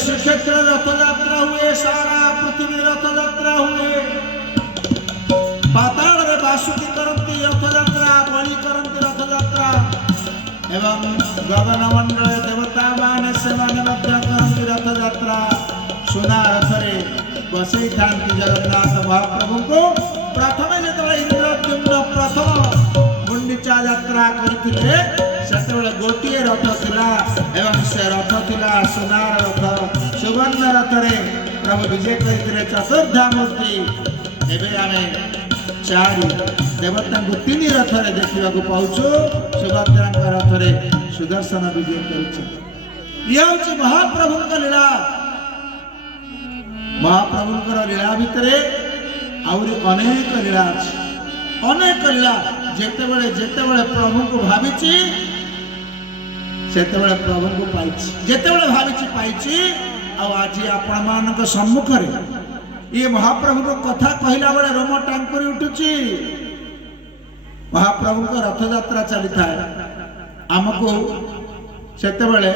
श्रीक्षेत्र रथयात्रा हुए, सारा पृथ्वी रथयात्रा हुए, पाताल रे बासुकी करती रथयात्रा, बलि करती रथयात्रा एवं गगन मंडल देवता माने से माने मध्य करती रथयात्रा। सुना रथरे बसई थांती जगन्नाथ महाप्रभु को प्रथम जो इंद्रद्युम्न प्रथम गुंडीचा यात्रा करथिले सेतेबेले गोटिए रथ थिला एवं से रथ थिला सुनार रथ सुवर्ण रथरे प्रभु विजय करथिले चतुर्धा मूर्ति। एबे आमे चारि देवता को तीन रथरे देखिबा को पाउछु। सुभद्रा रथरे सुदर्शन विजय करिछ। इया होछि महाप्रभु का लीला। महाप्रभु लीला भितरे आउरी अनेक लीला अछि, अनेक लीला। जेतेबेले जेतेबेले प्रभु को भाबिछि सेतेबेले प्रभु को पाइछि, जेतेबेले भाबिछि पाइछि। आ आज आपण मानक सम्मुख रे ये महाप्रभु को कथा कहला बेले रोम टांकुरी उठुछि। महाप्रभु को रथ यात्रा चली थाए। हमको सेतेबेले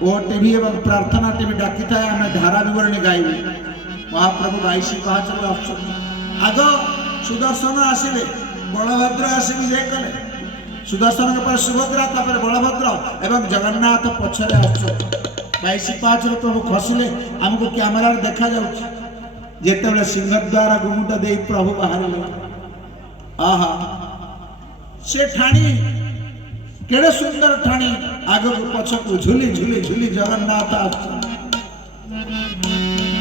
ओ टीवी एवं प्रार्थना टीवी डाकी थाए, आमे धारा विवरणी गाइबे। महाप्रभु 22 पाँच आग सुदर्शन आसिले, बलभद्र आसी विजय कले। सुदर्शन के पर सुभद्रा, तापर बलभद्र एवं जगन्नाथ पछरे आछो। 22 पाँच प्रभु खसिले, हमको कैमरा देखा जाउछ। जेतेबेले सिंहद्वार गुमुट दे प्रभु बाहरिले, आहा से ठाणी केड़े सुंदर ठाणी, आगो पछकु झुली झुली झुली जगन्नाथ आछो।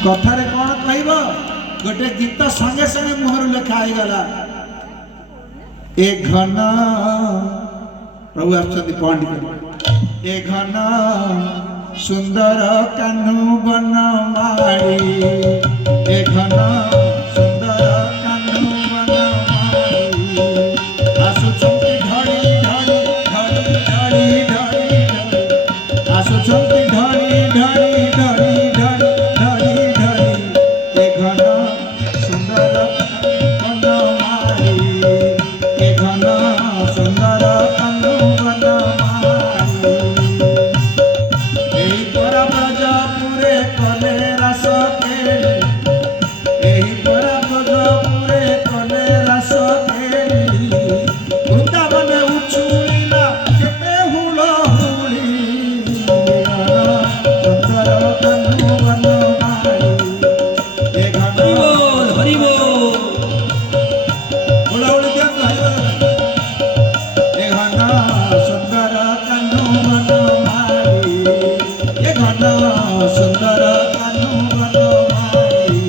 कथारे कोन कहइबो, गोटे गीत संगे संगे मुहर लेखा आइ गला। ए घन प्रभु आछति पंडित, ए घन सुंदर कान्हू बन माड़ी, ए घन सुंदर कान्हू बन माड़ी। आसुछंती ढड़ी ढड़ी ढड़ी ढड़ी ढड़ी, आसुछंती ढड़ी ढड़ी ढड़ी ढड़ी ढड़ी ढड़ी। ए घन सुंदर बन माड़ी, ए घन सुंदर कान्हू बन माड़ी। एही परा ब्रजपुरे कले रास केली, एही परा ब्रजपुरे कले रास केली। वृंदावन उछुलिला केते हुलहुली, सुंदर कान्हू बन माड़ी। ए घन हरि बोल हुलहुली के ए घन सुंदर कान्हू बन माड़ी, ए घन सुंदर कान्हू बन माड़ी।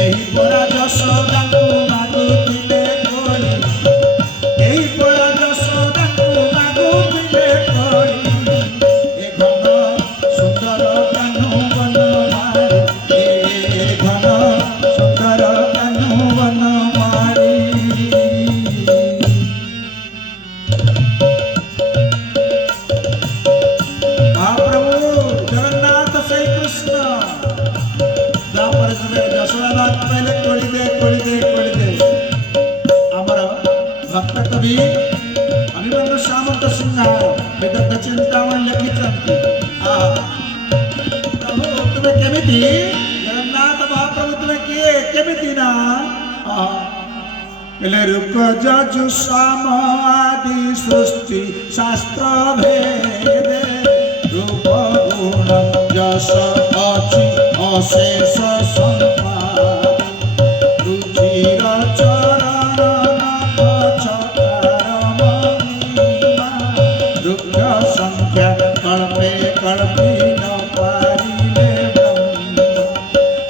एही परा यशोदाଙ୍କୁ मागुथिले कोली, एही परा यशोदाଙ୍କୁ मागुथिले कोली। ए घन सुंदर कान्हू बन माड़ी, ए घन सुंदर कान्हू बन माड़ी। महाप्रभु जगन्नाथ श्री कृष्ण द्वापर युगे यशोदा पहले कोली दे कोली दे कोली दे। हमर भक्त कवि अनिरुद्ध सामंत सिंह विदग्ध चिंतामणि लिखिछन्ति। प्रभु तुमे केमिति, जगन्नाथ महाप्रभु तुमे केमिति ना। एले रुक जजु साम आदि सृष्टि शास्त्र भेदे, संख्या कल्पे कल्पी न पारिले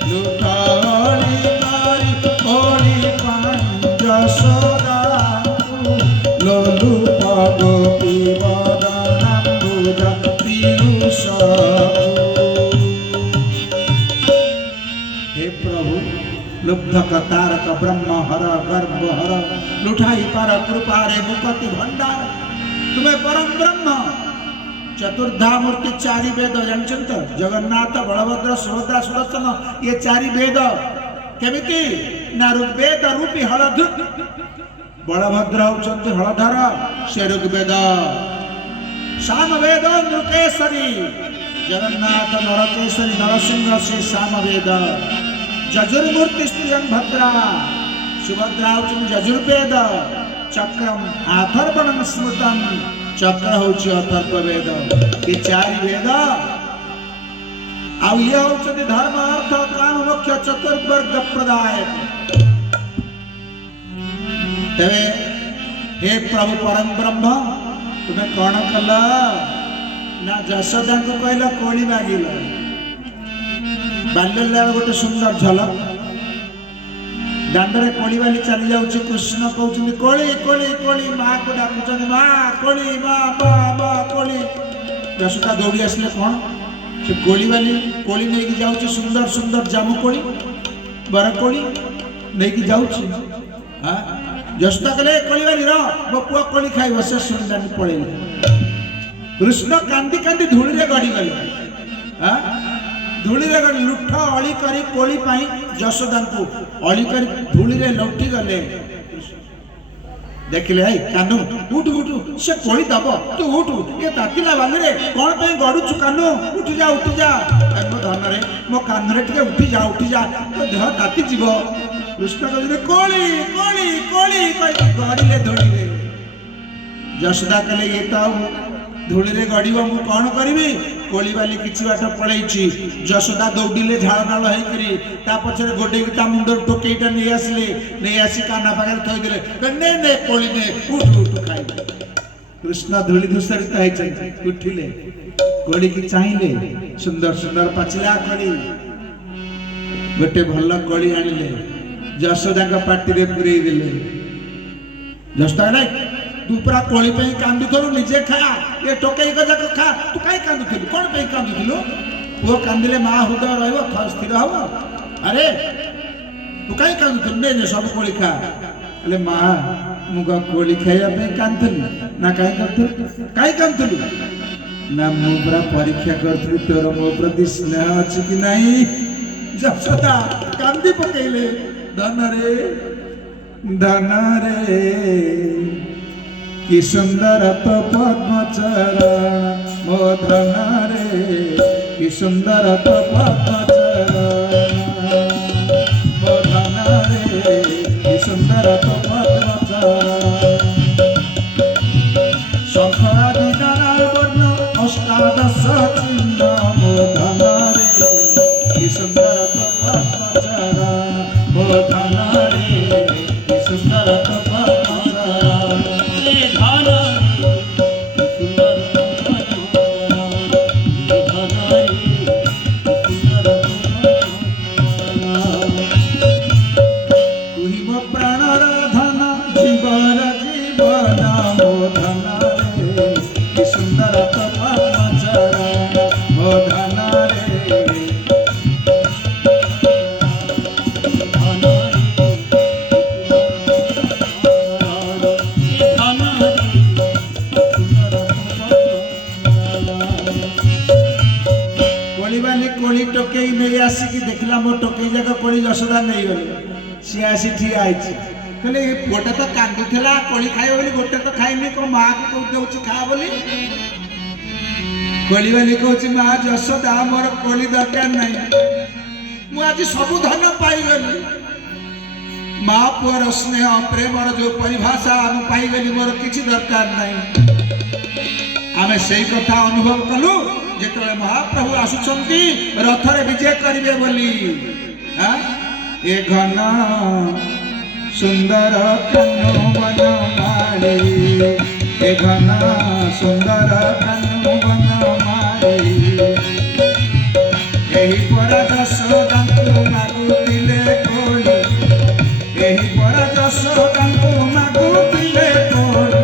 लुटाली करी ओली पाई यशोदा लोलु गोपी बदनाम्बुजा पीयूष। हे प्रभु लुब्ध कतारक ब्रह्म हर गर्भ हर लुठाई पर कृपा रे मुक्ति भंडार तुम्हें परम ब्रह्म चतुर्धा मूर्ति चारि वेद जानछंत जगन्नाथ बलभद्र सुभद्रा सुदर्शन ये चारि वेद केमिति ना ऋग्वेद रूपी हलधुत बलभद्र होचंती हलधर से ऋग्वेद सामवेद नृकेशरी जगन्नाथ नरकेशरी नरसिंह से सामवेद जजुर्मूर्ति स्त्रियं भद्रा सुभद्रा होचंती जजुर्वेद चक्रम अथर्वणं स्मृतम चक्र होची अथर्ववेद ये चारि वेद आउ ये होचंती धर्म अर्थ काम मोक्ष चतुर्वर्ग प्रदायक। तेरे हे प्रभु परम ब्रह्म तुम्हें कौन कल ना यशोदा को कहल कोली मागिल बाल्यला गोटे सुंदर झलक दांडरे कोली वाली चली जाउची कृष्ण कहउची कोली कोली कोली मां को डाकुचनी मां कोली मां मां मां कोली यशोदा दौड़ी आसले कौन से कोली वाली कोली नहीं की जाउची सुंदर सुंदर जामु कोली बर कोली नहीं की जाउची हां यशोदा कहले कोली वाली रो मो पुआ कोली खाइबो से सुंदर पड़े कृष्ण कांदी कांदी धूली रे गड़ी गले हां धूली रे गड़ी लुठ अली करी कोली पाई यशोदा को अली करी धूली रे लौटी गले देखले आई कानू उठ उठ से कोली दब तू उठ ये तातिला वाले रे कोन पे गडु छु कानू उठ जा मो धन रे मो कान रे टिके उठ जा तो देह ताति जीवो कृष्ण कहले कोली कोली कोली कहि गड़ी ले धूली रे यशोदा कहले ये तो धूली रे गड़ीबो मु कोन करबी कोली वाली किछि बाट पळैछि यशोदा दौड़िले झाळ नाळ हेई करी ता पछरे गोडे ता मुंडर टोकेइटा नै आसी काना पाखरे थई देले ने ने कोली ने उठ उठ खाइ कृष्ण धूली धूसरित है उठिले कोली की चाहिए सुंदर सुंदर पाचिला कोली गोटे भल कोली आनिले यशोदा का पार्टी रे पुरई देले जस्ता नहीं तू पूरा कोली पे कांदु थलु निजे खा ये टोकई को जाक खा तू काई कांदु थलु कोन पे कांदु थलु वो कांदिले मां हृदय रहबो स्थिर हबो अरे तू काई कांदु थलु ने सब कोली खा अले मां मुगा कोली खाया पे कांदथलु ना काई कांदथलु ना मु पूरा परीक्षा करथलु तोर मो प्रति स्नेह अछि कि नहीं यशोदा कांदी पकेले धन रे कि सुंदर तो पद्म चरण मो धन रे कि सुंदर तो पद्म चरण मो धन रे कि सुंदर तो पद्म चरण शंख आदि नाना वर्ण अष्टादश चिन्ह मो धन रे कि सुंदर तो पद्म चरण मो धन रे कि सुंदर तो पद्म चरण टोकई नहीं आसिक देखला मो टोकई जाक कोली यशोदा नहीं गले सी आसी ठिया आइछि कहले गोटे तो कांदुथला कोली खाइबो बोली गोटे तो खाइनी को मां को कहू देउछि खा बोली कोली वाली कहउछि मां यशोदा मोर कोली दरकार नहीं मु आज सब धन पाई गली मां पुअर स्नेह प्रेमर जो परिभाषा मु पाई गली मोर किछि दरकार नहीं आमे सेही कथा अनुभव कलु जेतले महाप्रभु आसुचंती रथरे विजय करिवे बोली हां ए घन सुंदर कानो मन माळे ए घन सुंदर कानो ବନମାଳି ଏହି ପରା ଯଶୋଦାଙ୍କୁ ମାଗୁଥିଲେ କୋଳି ଏହି ପରା ଯଶୋଦାଙ୍କୁ ମାଗୁଥିଲେ କୋଳି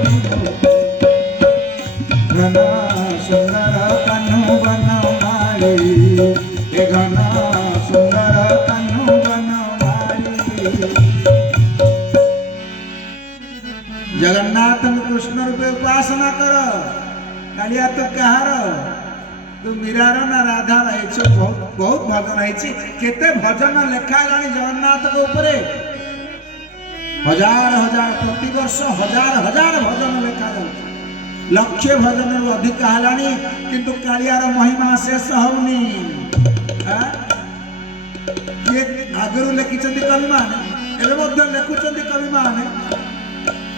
ଘନ ସୁନ୍ଦର କାହ୍ନୁ ବନମାଳି ଏ ଘନ ସୁନ୍ଦର କାହ୍ନୁ ବନମାଳି। जगन्नाथ कृष्ण रूपे उपासना कर कालिया तो कहार तू मीरार ना राधा बहुत बहुत भजन है केते भजन लेखा जानी जगन्नाथ के ऊपर हजार हजार प्रति वर्ष हजार हजार भजन लेखा जाए लक्ष भजन अधिक है किंतु कालियार महिमा शेष होनी किए आगु लिखिं कवि मैंने एवं लिखुं कवि मैंने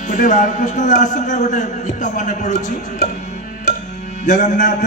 गोटे बालकृष्ण दास गोटे गीत मन पड़ुची जगन्नाथ